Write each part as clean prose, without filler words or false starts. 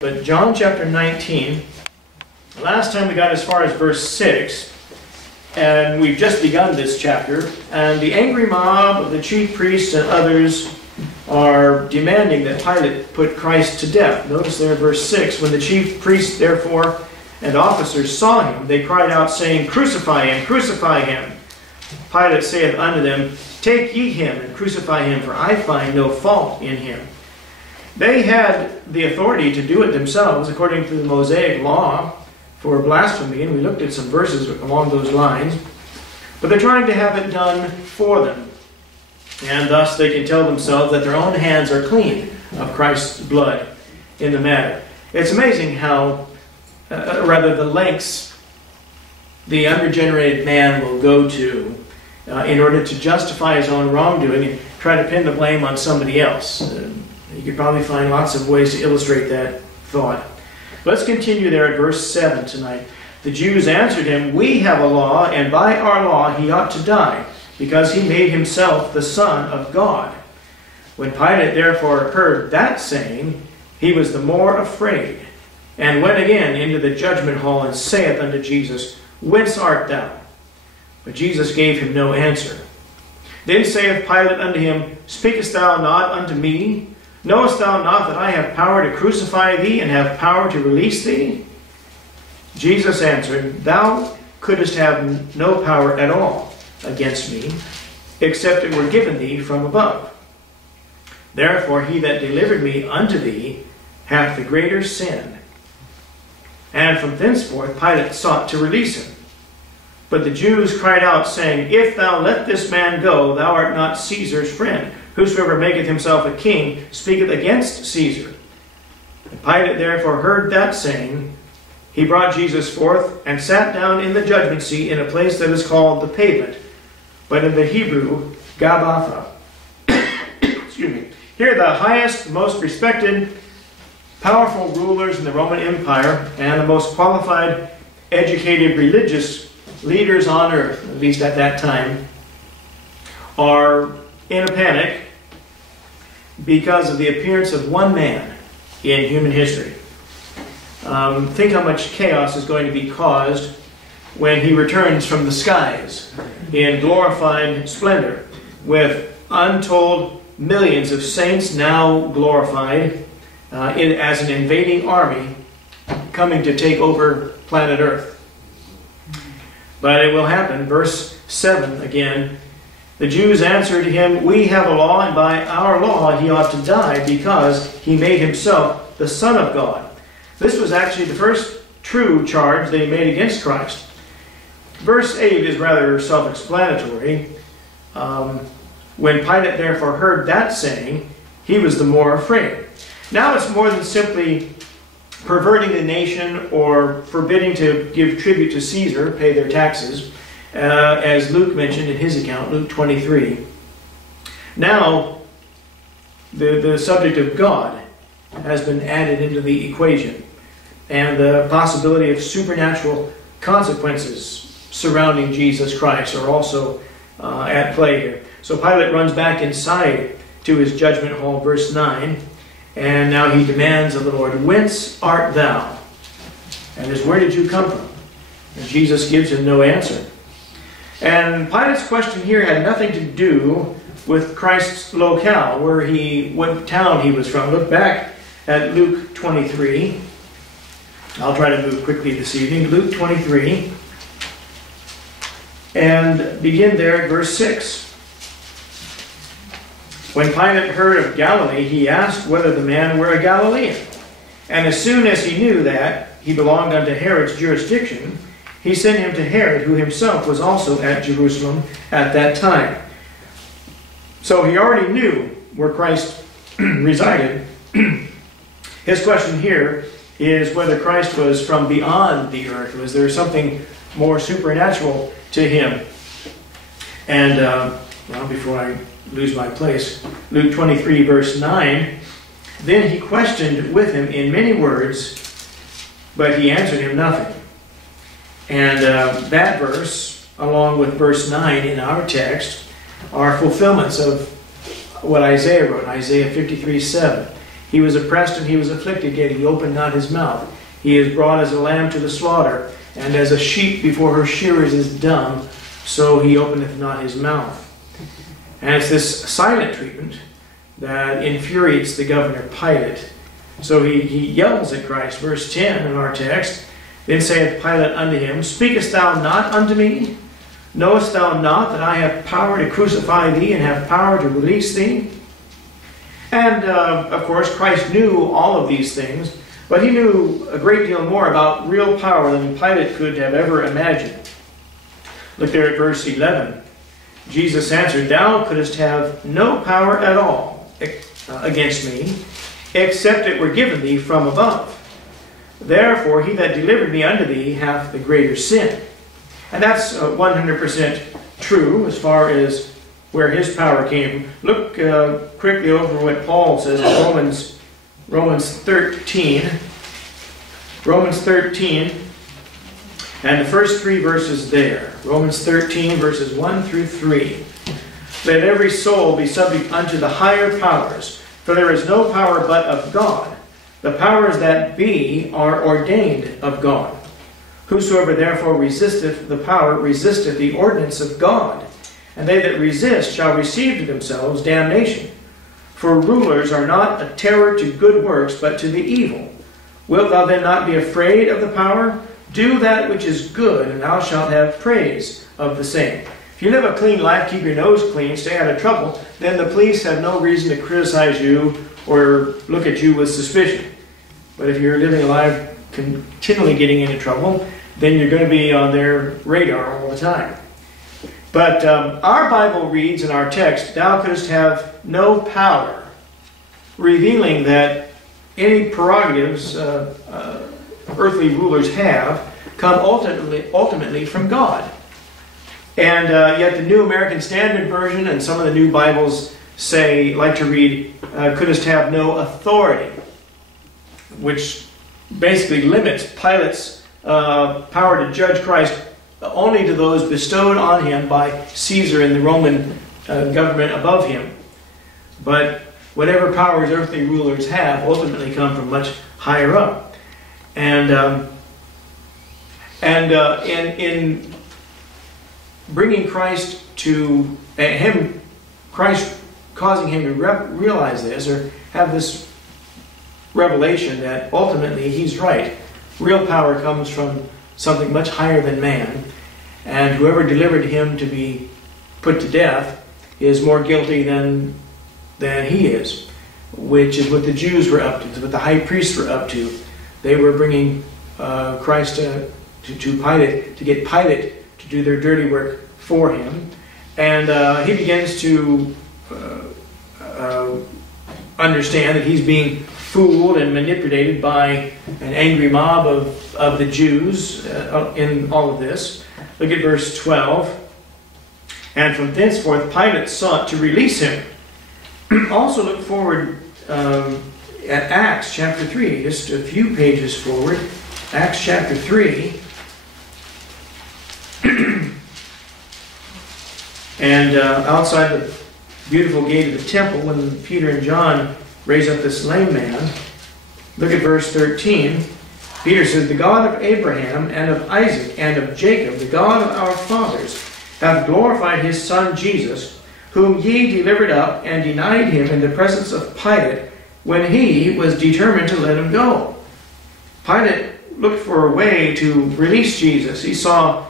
But John chapter 19, last time we got as far as verse 6, and we've just begun this chapter, and the angry mob of the chief priests and others are demanding that Pilate put Christ to death. Notice there verse 6, when the chief priests therefore and officers saw him, they cried out, saying, Crucify him, crucify him. Pilate saith unto them, Take ye him, and crucify him, for I find no fault in him. They had the authority to do it themselves, according to the Mosaic law, for blasphemy, and we looked at some verses along those lines. But they're trying to have it done for them, and thus they can tell themselves that their own hands are clean of Christ's blood in the matter. It's amazing how, the lengths the unregenerated man will go to in order to justify his own wrongdoing and try to pin the blame on somebody else. You could probably find lots of ways to illustrate that thought. Let's continue there at verse 7 tonight. The Jews answered him, We have a law, and by our law he ought to die, because he made himself the Son of God. When Pilate therefore heard that saying, he was the more afraid, and went again into the judgment hall, and saith unto Jesus, Whence art thou? But Jesus gave him no answer. Then saith Pilate unto him, Speakest thou not unto me? Knowest thou not that I have power to crucify thee, and have power to release thee? Jesus answered, Thou couldst have no power at all against me, except it were given thee from above. Therefore he that delivered me unto thee hath the greater sin. And from thenceforth Pilate sought to release him. But the Jews cried out, saying, If thou let this man go, thou art not Caesar's friend. Whosoever maketh himself a king speaketh against Caesar. And Pilate therefore heard that saying. He brought Jesus forth, and sat down in the judgment seat in a place that is called the Pavement, but in the Hebrew, Gabbatha. Excuse me. Here the highest, most respected, powerful rulers in the Roman Empire, and the most qualified, educated, religious leaders on earth, at least at that time, are in a panic because of the appearance of one man in human history. Think how much chaos is going to be caused when he returns from the skies in glorified splendor, with untold millions of saints now glorified as an invading army coming to take over planet Earth. But it will happen. Verse 7 again. The Jews answered him, We have a law, and by our law he ought to die, because he made himself the Son of God. This was actually the first true charge they made against Christ. Verse 8 is rather self-explanatory. When Pilate therefore heard that saying, he was the more afraid. Now it's more than simply perverting the nation or forbidding to give tribute to Caesar, pay their taxes, as Luke mentioned in his account, Luke 23. Now, the subject of God has been added into the equation, and the possibility of supernatural consequences surrounding Jesus Christ are also at play here. So Pilate runs back inside to his judgment hall, verse 9, and now he demands of the Lord, Whence art thou? And is, where did you come from? And Jesus gives him no answer. And Pilate's question here had nothing to do with Christ's locale, what town he was from. Look back at Luke 23. I'll try to move quickly this evening. Luke 23. And begin there at verse 6. When Pilate heard of Galilee, he asked whether the man were a Galilean. And as soon as he knew that he belonged unto Herod's jurisdiction, he sent him to Herod, who himself was also at Jerusalem at that time. So he already knew where Christ resided. His question here is whether Christ was from beyond the earth. Was there something more supernatural to him? And, before I lose my place, Luke 23, verse 9, Then he questioned with him in many words, but he answered him nothing. And that verse, along with verse 9 in our text, are fulfillments of what Isaiah wrote, Isaiah 53:7. He was oppressed and he was afflicted, yet he opened not his mouth. He is brought as a lamb to the slaughter, and as a sheep before her shearers is dumb, so he openeth not his mouth. And it's this silent treatment that infuriates the governor Pilate. So he yells at Christ. Verse 10 in our text, then saith Pilate unto him, Speakest thou not unto me? Knowest thou not that I have power to crucify thee, and have power to release thee? And, of course, Christ knew all of these things, but he knew a great deal more about real power than Pilate could have ever imagined. Look there at verse 11. Jesus answered, Thou couldst have no power at all against me, except it were given thee from above. Therefore he that delivered me unto thee hath the greater sin. And that's 100% true as far as where his power came from. Look quickly over what Paul says in Romans 13. Romans 13, and the first 3 verses there. Romans 13, verses 1 through 3. Let every soul be subject unto the higher powers, for there is no power but of God. The powers that be are ordained of God. Whosoever therefore resisteth the power resisteth the ordinance of God, and they that resist shall receive to themselves damnation. For rulers are not a terror to good works, but to the evil. Wilt thou then not be afraid of the power? Do that which is good, and thou shalt have praise of the same. If you live a clean life, keep your nose clean, stay out of trouble, then the police have no reason to criticize you or look at you with suspicion. But if you're living a life continually getting into trouble, then you're going to be on their radar all the time. But our Bible reads in our text, Thou couldst have no power, revealing that any prerogatives earthly rulers have come ultimately from God. And yet the New American Standard Version and some of the new Bibles like to read, couldst have no authority, which basically limits Pilate's power to judge Christ only to those bestowed on him by Caesar and the Roman government above him. But whatever powers earthly rulers have ultimately come from much higher up. And in bringing Christ to Christ causing him to realize this, or have this revelation that ultimately he's right. Real power comes from something much higher than man, and whoever delivered him to be put to death is more guilty than he is, which is what the Jews were up to, what the high priests were up to. They were bringing Christ to Pilate, to get Pilate to do their dirty work for him. And he begins to understand that he's being fooled and manipulated by an angry mob of the Jews in all of this. Look at verse 12. And from thenceforth Pilate sought to release him. Also look forward at Acts chapter 3, just a few pages forward. Acts chapter 3. And outside the beautiful gate of the temple, when Peter and John raise up this lame man, look at verse 13. Peter says, The God of Abraham and of Isaac and of Jacob, the God of our fathers, hath glorified his Son Jesus, whom ye delivered up and denied him in the presence of Pilate, when he was determined to let him go. Pilate looked for a way to release Jesus. He saw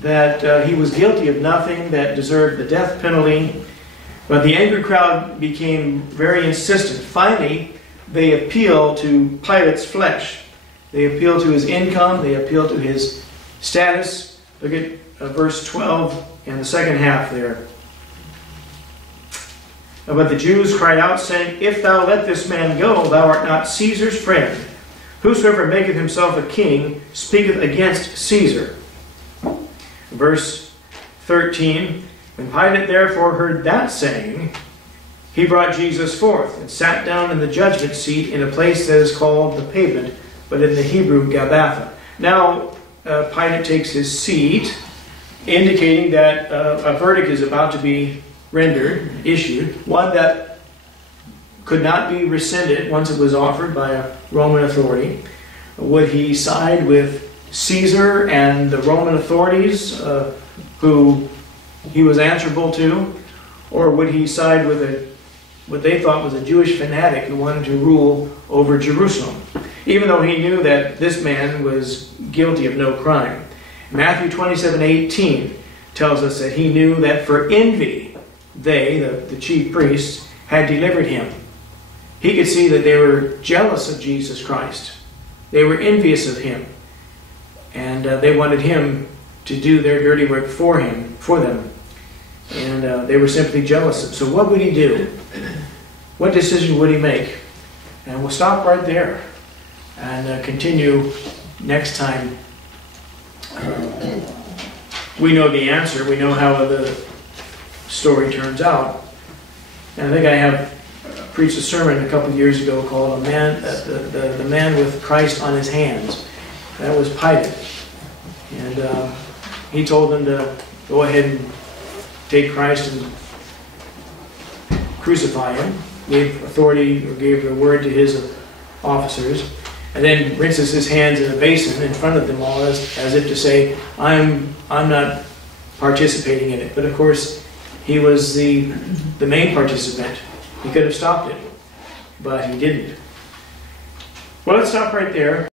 that he was guilty of nothing that deserved the death penalty. But the angry crowd became very insistent. Finally, they appeal to Pilate's flesh. They appeal to his income. They appeal to his status. Look at verse 12 and the second half there. But the Jews cried out, saying, If thou let this man go, thou art not Caesar's friend. Whosoever maketh himself a king speaketh against Caesar. Verse 13. When Pilate therefore heard that saying, he brought Jesus forth, and sat down in the judgment seat in a place that is called the Pavement, but in the Hebrew Gabbatha. Now Pilate takes his seat, indicating that a verdict is about to be issued, one that could not be rescinded once it was offered by a Roman authority? Would he side with Caesar and the Roman authorities who he was answerable to? Or would he side with what they thought was a Jewish fanatic who wanted to rule over Jerusalem, even though he knew that this man was guilty of no crime? Matthew 27:18 tells us that he knew that for envy they, the chief priests, had delivered him. He could see that they were jealous of Jesus Christ. They were envious of him. And they wanted him to do their dirty work for them. And they were simply jealous of him. So what would he do? What decision would he make? And we'll stop right there and continue next time. We know the answer. We know how the story turns out. And I think I have preached a sermon a couple of years ago called the Man with Christ on His Hands. That was Pilate. And he told them to go ahead and take Christ and crucify him. Gave authority, or gave the word to his officers, and then rinses his hands in a basin in front of them all as if to say, I'm not participating in it. But of course, he was the main participant. He could have stopped it, but he didn't. Well, let's stop right there.